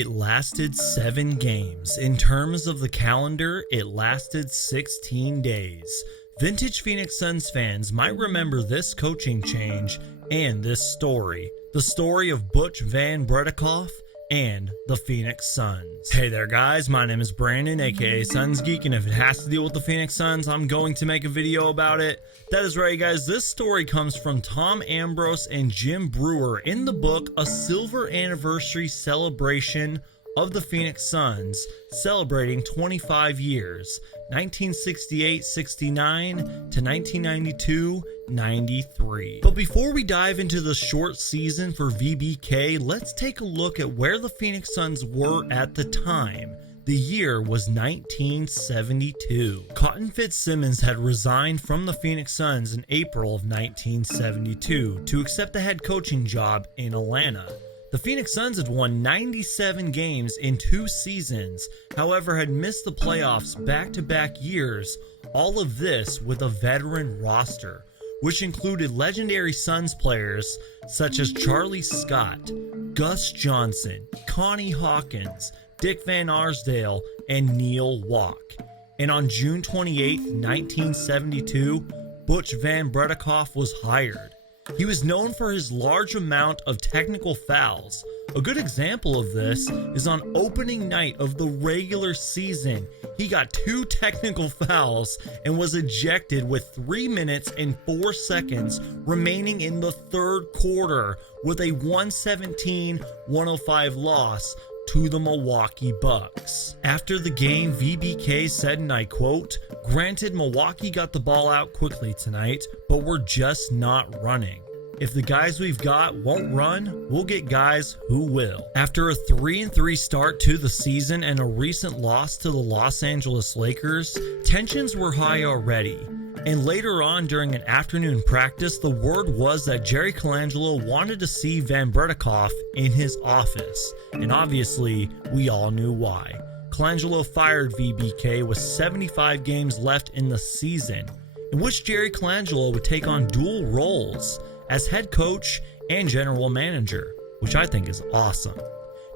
It lasted 7 games. In terms of the calendar, it lasted 16 days. Vintage Phoenix Suns fans might remember this coaching change and this story. The story of Butch Van Breda Kolff and the Phoenix Suns. Hey there guys, my name is Brandon aka Suns Geek, and if it has to deal with the Phoenix Suns, I'm going to make a video about it. That is right guys, this story comes from Tom Ambrose and Jim Brewer in the book A Silver Anniversary Celebration of the Phoenix Suns, celebrating 25 years, 1968-69 to 1992-93. But before we dive into the short season for VBK, let's take a look at where the Phoenix Suns were at the time. The year was 1972. Cotton Fitzsimmons had resigned from the Phoenix Suns in April of 1972 to accept the head coaching job in Atlanta. The Phoenix Suns had won 97 games in 2 seasons, however had missed the playoffs back-to-back years, all of this with a veteran roster, which included legendary Suns players such as Charlie Scott, Gus Johnson, Connie Hawkins, Dick Van Arsdale, and Neil Walk. And on June 28, 1972, Butch Van Breda Kolff was hired. He was known for his large amount of technical fouls. A good example of this is on opening night of the regular season. He got 2 technical fouls and was ejected with 3 minutes and 4 seconds remaining in the third quarter with a 117-105 loss to the Milwaukee Bucks. After the game, VBK said, and I quote, "Granted, Milwaukee got the ball out quickly tonight, but we're just not running. If the guys we've got won't run, we'll get guys who will." After a 3-3 start to the season and a recent loss to the Los Angeles Lakers, tensions were high already. And later on during an afternoon practice, the word was that Jerry Colangelo wanted to see Van Breda Kolff in his office. And obviously, we all knew why. Colangelo fired VBK with 75 games left in the season, in which Jerry Colangelo would take on dual roles as head coach and general manager, which I think is awesome.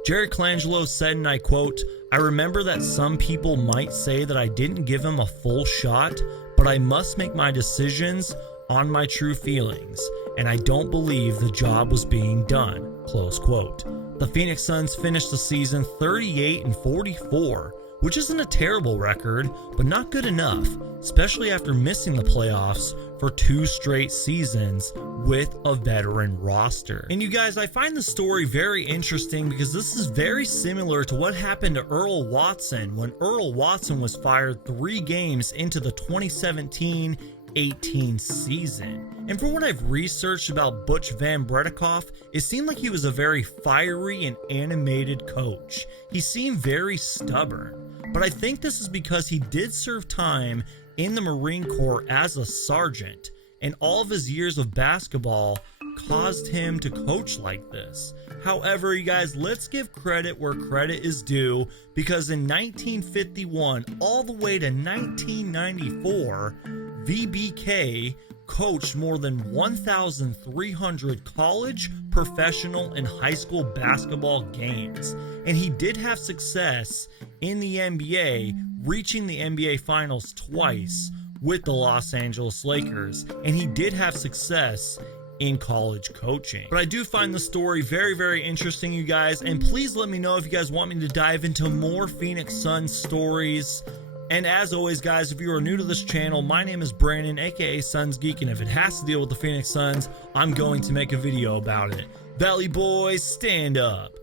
Jerry Colangelo said, and I quote, "I remember that some people might say that I didn't give him a full shot, but I must make my decisions on my true feelings, and I don't believe the job was being done." Close quote. The Phoenix Suns finished the season 38-44, which isn't a terrible record, but not good enough, especially after missing the playoffs for 2 straight seasons with a veteran roster. And you guys, I find the story very interesting because this is very similar to what happened to Earl Watson when Earl Watson was fired 3 games into the 2017-18 season. And from what I've researched about Butch Van Breda Kolff, it seemed like he was a very fiery and animated coach. He seemed very stubborn. But I think this is because he did serve time in the Marine Corps as a sergeant, and all of his years of basketball caused him to coach like this. However, you guys, let's give credit where credit is due, because in 1951 all the way to 1994, VBK coached more than 1,300 college, professional, and high school basketball games. And he did have success in the NBA, reaching the NBA Finals twice with the Los Angeles Lakers. And he did have success in college coaching. But I do find the story very, very interesting, you guys. And please let me know if you guys want me to dive into more Phoenix Suns stories. And as always guys, if you are new to this channel, my name is Brandon aka Suns Geek, and if it has to deal with the Phoenix Suns, I'm going to make a video about it. Valley boys, stand up.